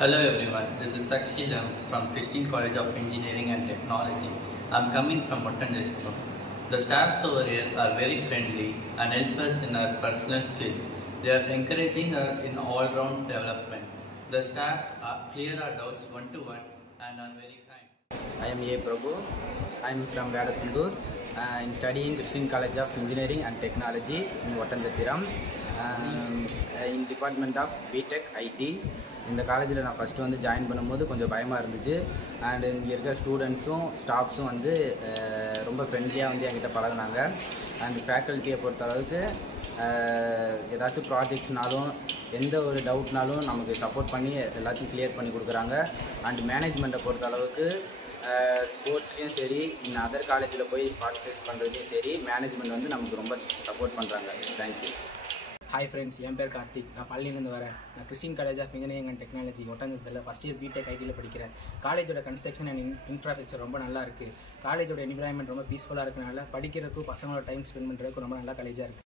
Hello everyone, this is Takshilam from Christian College of Engineering and Technology. I am coming from Muttanjathuram. The staffs over here are very friendly and help us in our personal skills. They are encouraging us in all-round development. The staffs clear our doubts one-to-one and are very kind. I am A. Prabhu. I am from Vadasundur. I am studying Christian College of Engineering and Technology in Muttanjathuram. In Department of BTech IT. இந்த காலேஜில் நான் first வந்து join பண்ணும்போது கொஞ்சம் பயமாக இருந்துச்சு. And இங்கே இருக்க ஸ்டூடெண்ட்ஸும் ஸ்டாஃப்ஸும் வந்து ரொம்ப ஃப்ரெண்ட்லியாக வந்து என்கிட்ட பழகினாங்க. அண்ட் ஃபேக்கல்ட்டியை பொறுத்தளவுக்கு ஏதாச்சும் ப்ராஜெக்ட்ஸ்னாலும் எந்த ஒரு டவுட்னாலும் நமக்கு சப்போர்ட் பண்ணி எல்லாத்தையும் கிளியர் பண்ணி கொடுக்குறாங்க. அண்ட் மேனேஜ்மெண்ட்டை பொறுத்தளவுக்கு ஸ்போர்ட்ஸ்லேயும் சரி, இன்னும் அதர் காலேஜில் போய் பார்ட்டிசிபேட் பண்ணுறதுலையும் சரி, மேனேஜ்மெண்ட் வந்து நமக்கு ரொம்ப சப்போர்ட் பண்ணுறாங்க. தேங்க்யூ. ஹாய் ஃப்ரெண்ட்ஸ், என் பேர் கார்த்திக். நான் பள்ளியிலேருந்து வரேன். நான் Christian College of Engineering and Technology ஒட்டஞ்சத்தில் ஃபஸ்ட் இயர் பிடெக் ஐடியில் படிக்கிறேன். காலேஜோட கன்ஸ்ட்ரக்ஷன் அண்ட் இன்ஃப்ராஸ்ட்ரக்சர் ரொம்ப நல்லா இருக்குது. காலேஜோட என்விரான்மெண்ட் ரொம்ப பீஸ்ஃபுல்லாக இருக்கனால படிக்கிறதுக்கும் பசங்களோட டைம் ஸ்பெண்ட் பண்ணுறதுக்கும் ரொம்ப நல்லா காலேஜாக இருக்குது.